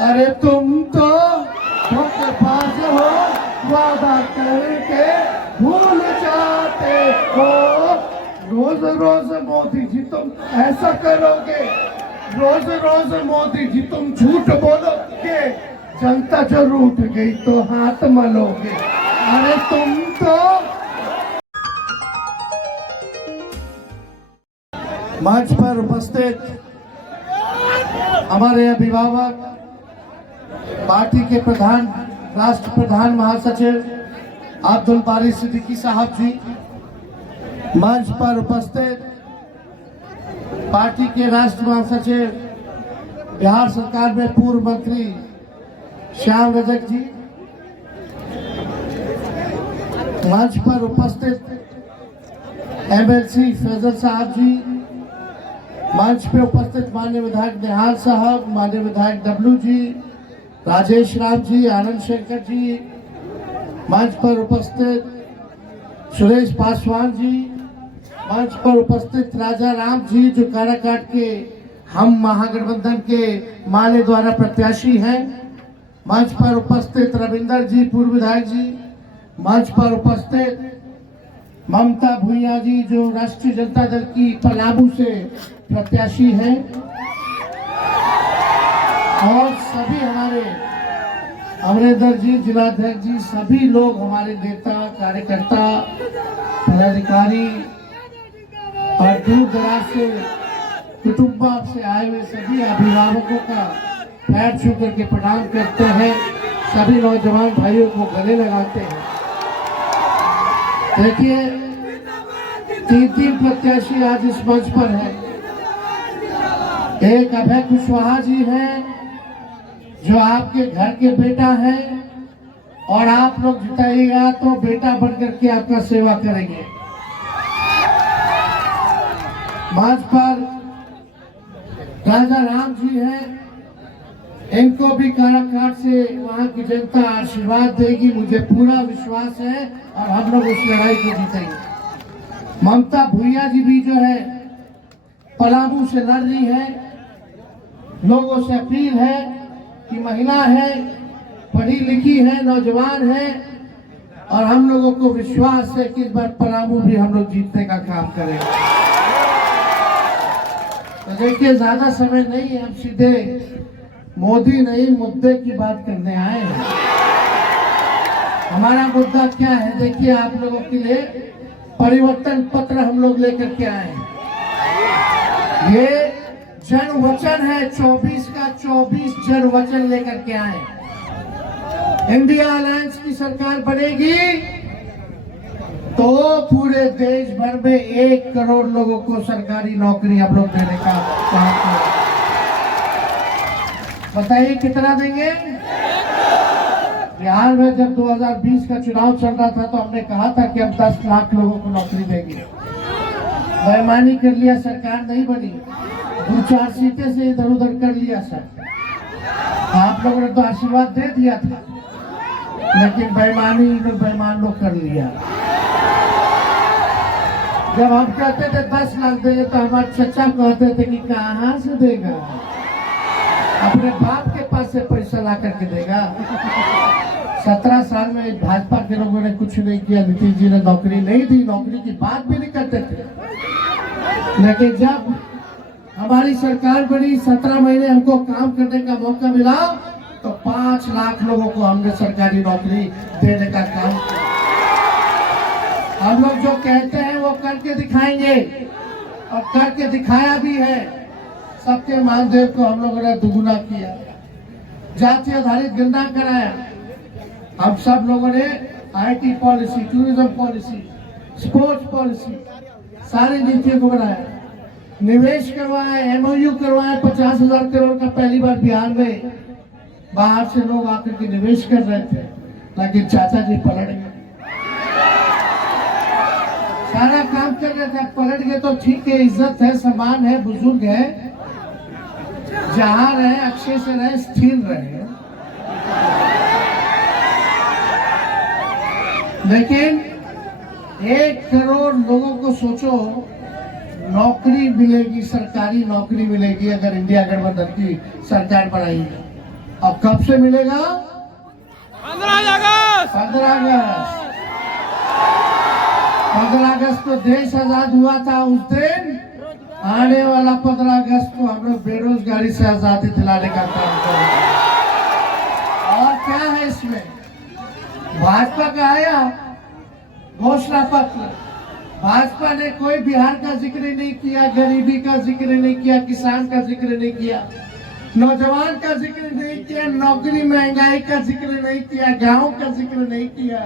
अरे तुम तो धोखेबाज हो, वादा करके भूल जाते हो। रोज रोज मोदी जी तुम ऐसा करोगे, रोज रोज मोदी जी तुम झूठ बोलोगे, जनता जो रूठ गई तो हाथ मलोगे। अरे तुम तो मंच पर उपस्थित हमारे अभिभावक, पार्टी के प्रधान, राष्ट्र प्रधान महासचिव अब्दुल बारी सिद्दीकी साहब जी, मंच पर उपस्थित पार्टी के राष्ट्र महासचिव, बिहार सरकार में पूर्व मंत्री श्याम रजक जी, मंच पर उपस्थित एमएलसी फैजल साहब जी, मंच पे उपस्थित माननीय विधायक निहाल साहब, माननीय विधायक डब्लू जी, राजेश राम जी, आनंद शंकर जी, मंच पर उपस्थित सुरेश पासवान जी, मंच पर उपस्थित राजा राम जी जो काराकाट के हम महागठबंधन के माले द्वारा प्रत्याशी हैं, मंच पर उपस्थित रविंदर जी पूर्व विधायक जी, मंच पर उपस्थित ममता भूया जी जो राष्ट्रीय जनता दल की पलामू से प्रत्याशी हैं, और सभी हमारे अमरेंद्र जी जिलाध्यक्ष जी, सभी लोग हमारे नेता कार्यकर्ता पदाधिकारी और दूर दराज से कुटुंब से आए हुए सभी अभिभावकों का पैर छू करके प्रणाम करते हैं, सभी नौजवान भाइयों को गले लगाते हैं। देखिए, तीन प्रत्याशी आज इस मंच पर हैं। एक अभय कुशवाहा जी हैं जो आपके घर के बेटा हैं, और आप लोग जिताइएगा तो बेटा बन करके आपका सेवा करेंगे। मंच पर राजा राम जी हैं, इनको भी काराकाट से वहां की जनता आशीर्वाद देगी, मुझे पूरा विश्वास है, और हम लोग उस लड़ाई को जीतेंगे। ममता भूया जी भी जो है पलामू से लड़ रही है, लोगों से अपील है कि महिला है, पढ़ी लिखी है, नौजवान है, और हम लोगों को विश्वास है कि इस बार पलामू भी हम लोग जीतने का काम करेंगे। तो देखिए, ज्यादा समय नहीं है, हम सीधे मोदी नहीं मुद्दे की बात करने आए हैं। हमारा मुद्दा क्या है? देखिए, आप लोगों के लिए परिवर्तन पत्र हम लोग लेकर के आए हैं। ये जन वचन है, 24 का 24 जन वचन लेकर के आए। इंडिया अलायंस की सरकार बनेगी तो पूरे देश भर में 1 करोड़ लोगों को सरकारी नौकरी हम लोग देने का काम करेंगे। बताइए कितना देंगे? बिहार में जब 2020 का चुनाव चल रहा था तो हमने कहा था कि हम 10 लाख लोगों को नौकरी देंगे। बेईमानी कर लिया, सरकार नहीं बनी, 2-4 सीटें से इधर उधर कर लिया सर। आप लोगों ने तो आशीर्वाद दे दिया था, लेकिन बेईमान लोग कर लिया। जब हम कहते थे 10 लाख देंगे तो हमारे चचा कहते थे कि कहाँ से देगा, अपने बाप के पास से पैसा ला करके देगा। 17 साल में भाजपा के लोगों ने कुछ नहीं किया, नीतीश जी ने नौकरी नहीं दी, नौकरी की बात भी नहीं करते थे। लेकिन जब हमारी सरकार बनी, 17 महीने हमको काम करने का मौका मिला, तो 5 लाख लोगों को हमने सरकारी नौकरी देने का काम किया। हम लोग जो कहते हैं वो करके दिखाएंगे, और करके दिखाया भी है। सबके मानदेय को हम लोगों ने दुगुना किया, जाति आधारित गणना कराया। हम सब लोगों ने IT policy, tourism policy, sports policy, सारी नीतियों को बनाया, निवेश करवाया, एमओयू करवाया। 50,000 करोड़ का पहली बार बिहार में बाहर से लोग आकर के निवेश कर रहे थे, लेकिन चाचा जी पलट गए। सारा काम कर रहे थे, पलट गए तो ठीक है, इज्जत है, सम्मान है, बुजुर्ग है, जहां रहे अच्छे से रहे, स्थिर रहे। लेकिन 1 करोड़ लोगों को सोचो नौकरी मिलेगी, सरकारी नौकरी मिलेगी अगर इंडिया गठबंधन की सरकार बनाई। अब कब से मिलेगा? 15 अगस्त। 15 अगस्त। 15 अगस्त को देश आजाद हुआ था। उस दिन आने वाला 15 अगस्त को हम लोग बेरोजगारी से आजादी दिलाने का काम करेंगे। और क्या है इसमें? भाजपा का आया घोषणा पत्र। भाजपा ने कोई बिहार का जिक्र नहीं किया, गरीबी का जिक्र नहीं किया, किसान का जिक्र नहीं किया, नौजवान का जिक्र नहीं किया, नौकरी महंगाई का जिक्र नहीं किया, गांव का जिक्र नहीं किया।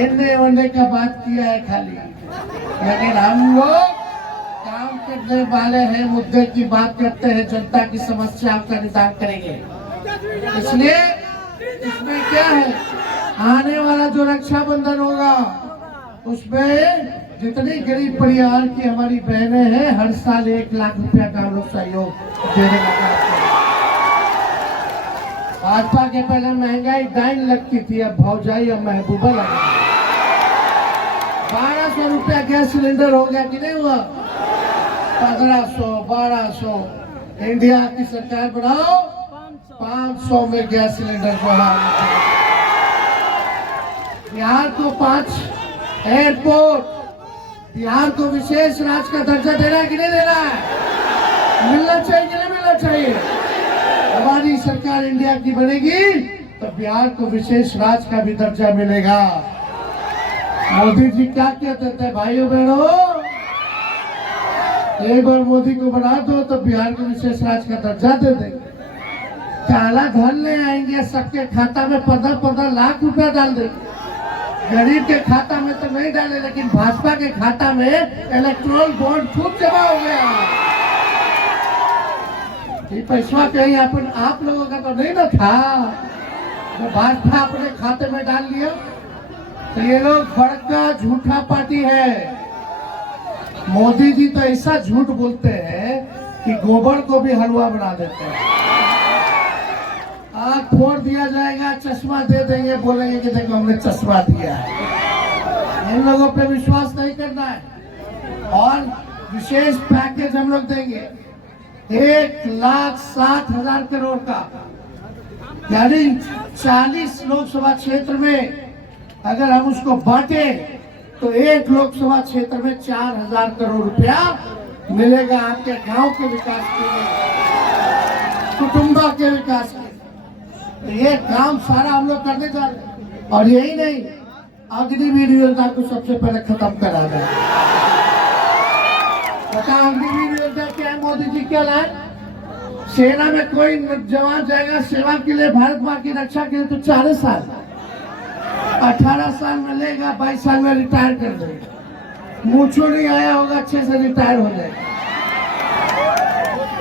इन्ने ओने का बात किया है खाली। लेकिन हम लोग काम करने वाले हैं, मुद्दे की बात करते हैं, जनता की समस्याओं का निदान करेंगे। इसलिए इसमें क्या है, आने वाला जो रक्षाबंधन होगा उसमें जितनी गरीब परिवार की हमारी बहनें हैं, हर साल 1 लाख रुपया का हम लोग सहयोग देने का काम करेंगे। भाजपा के पहले महंगाई 2.5 लाख की थी, अब भौजाई अब महबूबा लगा। 1200 रुपया गैस सिलेंडर हो गया कि नहीं हुआ? 1500, 1200। इंडिया की सरकार बढ़ाओ, 500 में गैस सिलेंडर बढ़ाओ। बिहार को 5 एयरपोर्ट, बिहार को विशेष राज्य का दर्जा देना है कि नहीं देना है? मिलना चाहिए कि नहीं मिलना चाहिए? हमारी सरकार इंडिया की बनेगी तो बिहार को विशेष राज्य का भी दर्जा मिलेगा। मोदी जी क्या कहते थे भाइयों बहनों, एक बार मोदी को बना दो तो बिहार को विशेष राज्य का दर्जा दे देंगे। काला धन ले आएंगे, सबके खाता में 15-15 लाख रुपया डाल देंगे। गरीब के खाता में तो नहीं डाले, लेकिन भाजपा के खाता में इलेक्ट्रोल बॉन्ड खूब जमा हो गया। ये पैसा कहीं अपन आप लोगों का तो नहीं ना था, तो भाजपा अपने खाते में डाल लिया। तो ये लोग बड़का झूठा पार्टी है। मोदी जी तो ऐसा झूठ बोलते हैं कि गोबर को भी हलवा बना देते हैं। आँख फोड़ दिया जाएगा, चश्मा दे देंगे, बोलेंगे कि देखो हमने चश्मा दिया है। इन लोगों पे विश्वास नहीं करना है। और विशेष पैकेज हम लोग देंगे 1,60,000 करोड़ का, यानी 40 लोकसभा क्षेत्र में अगर हम उसको बांटे तो एक लोकसभा क्षेत्र में 4,000 करोड़ रुपया मिलेगा आपके गांव के विकास के लिए, कुटुंबा के विकास के। तो ये काम सारा हम लोग करने जा रहे हैं। और यही नहीं, अग्निवीर योजना को सबसे पहले खत्म करा दें। बता अग्निवीर योजना क्या है? मोदी जी क्या लाए? सेना में कोई जवान जाएगा सेवा के लिए, भारत माँ की रक्षा के लिए, तो 4 साल, 18 साल में लेगा, 22 साल में रिटायर कर देगा। मूछो नहीं आया होगा, अच्छे से रिटायर हो जाएगा।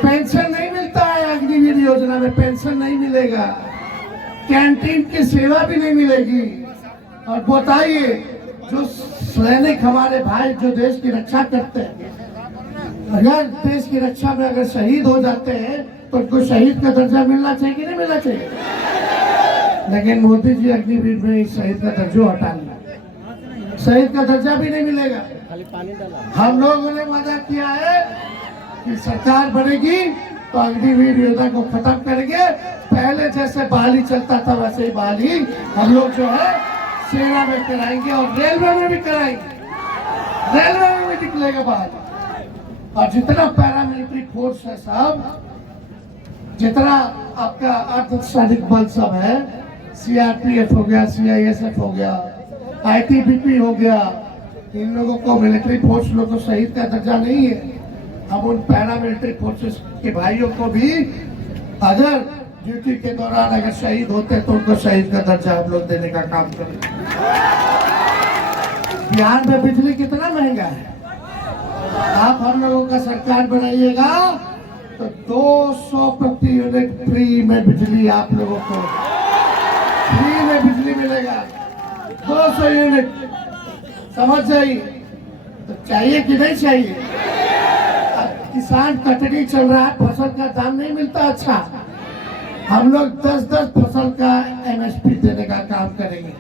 पेंशन नहीं मिलता है अग्निवीर योजना में, पेंशन नहीं मिलेगा, कैंटीन की सेवा भी नहीं मिलेगी। और बताइए, जो सैनिक हमारे भाई जो देश की रक्षा करते हैं, अगर देश की रक्षा में अगर शहीद हो जाते हैं तो उनको शहीद का दर्जा मिलना चाहिए कि नहीं मिलना चाहिए? लेकिन मोदी जी अग्निवीर में शहीद का दर्जा हटा लिया, शहीद का दर्जा भी नहीं मिलेगा। हम लोगों ने वादा किया है कि सरकार बनेगी तो अग्निवीर योजना को खत्म करेंगे। पहले जैसे बहाली चलता था वैसे ही बहाली हम लोग जो है सेना में कराएंगे और रेलवे में भी कराएंगे। रेलवे में भी निकलेगा बाहर। और जितना पैरामिलिट्री फोर्स है साहब, जितना आपका अर्धसैनिक बल सब है, सीआरपीएफ हो गया, सीआईएसएफ हो गया, आईटीबीपी हो गया, इन लोगों को मिलिट्री फोर्स लोगों को शहीद का दर्जा नहीं है। हम उन पैरामिलिट्री फोर्सेस के भाइयों को भी अगर ड्यूटी के दौरान अगर शहीद होते तो उनको शहीद का दर्जा हम लोग देने का काम करेंगे। बिहार में बिजली कितना महंगा है, आप हम लोगों का सरकार बनाइएगा तो 200 प्रति यूनिट फ्री में बिजली आप लोगों को फ्री में बिजली मिलेगा। 200 यूनिट, समझ जाइए। तो चाहिए कि नहीं चाहिए? किसान कटनी चल रहा है, फसल का दाम नहीं मिलता। अच्छा, हम लोग 10-10 फसल का एमएसपी देने का काम करेंगे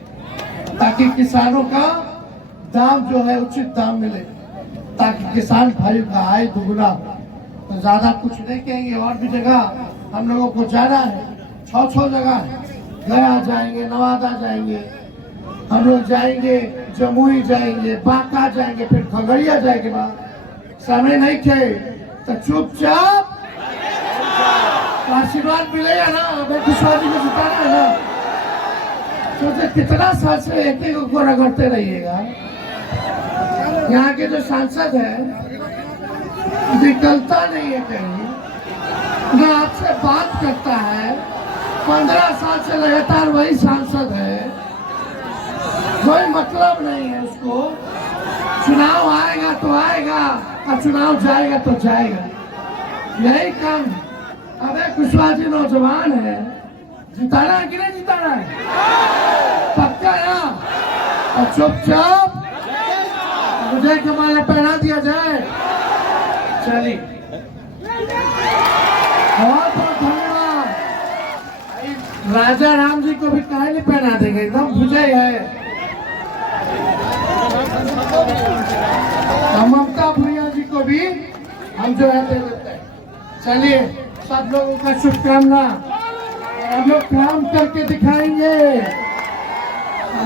ताकि किसानों का दाम जो है उचित दाम मिले, ताकि किसान भाई का आय दुगुना हो। तो ज्यादा कुछ नहीं कहेंगे, और भी जगह हम लोगों को जाना है, 6 जगह है। गया जाएंगे, नवादा जाएंगे, हम लोग जाएंगे, जमुई जाएंगे, बांका जाएंगे, फिर खगड़िया जाएंगे। बाद समय नहीं थे तो चुपचाप आशीर्वाद मिलेगा ना। हमें कुशवाहा जी को जिताना है ना। सोचे कितना साल से एक ही को रगड़ते रहिएगा। यहाँ के जो सांसद है निकलता नहीं है कहीं, ना आपसे बात करता है। 15 साल से लगातार वही सांसद है, कोई मतलब नहीं है उसको। चुनाव आएगा तो आएगा और चुनाव जाएगा तो जाएगा, यही काम। अबे कुशवाहा जी नौजवान है, जिताना है कि नहीं जिताना है? पक्का ना? और चुपचाप मुझे कमाला पहना दिया जाए। चलिए, बहुत बहुत धन्यवाद। राजा राम जी को भी काहे नहीं पहना देंगे, एकदम विजय है। ममता भैया जी को भी हम जो है दे देते हैं। चलिए, सब लोगों का शुभकामना। हम लोग काम करके दिखाएंगे।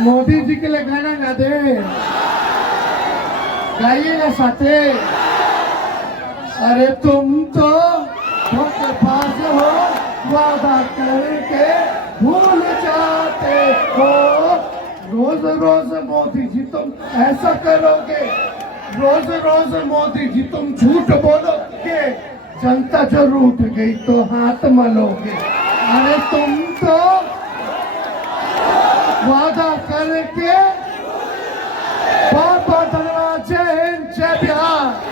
मोदी जी के लिए गाना गा दे, गाइएगा साथे। अरे तुम तो धोखेबाज हो, वादा करके भूल जाते हो। रोज रोज मोदी जी तुम ऐसा करोगे, रोज रोज मोदी जी तुम झूठ बोलोगे, जनता जो रूठ गई तो हाथ मलोगे। अरे तुम तो वादा करके। बहुत बहुत धन्यवाद। जय हिंद, जय बिहार।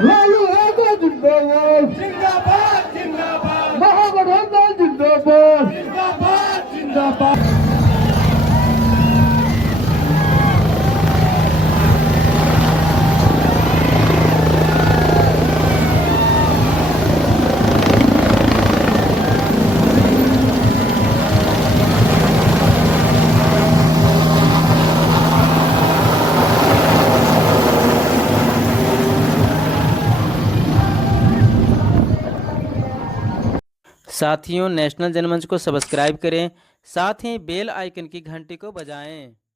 लालू यादव जिंदाबाद, जिंदाबाद जिंदाबाद। महागठबंधन जिंदाबाद, जिंदाबाद जिंदाबाद। साथियों, नेशनल जनमंच को सब्सक्राइब करें, साथ ही बेल आइकन की घंटी को बजाएं।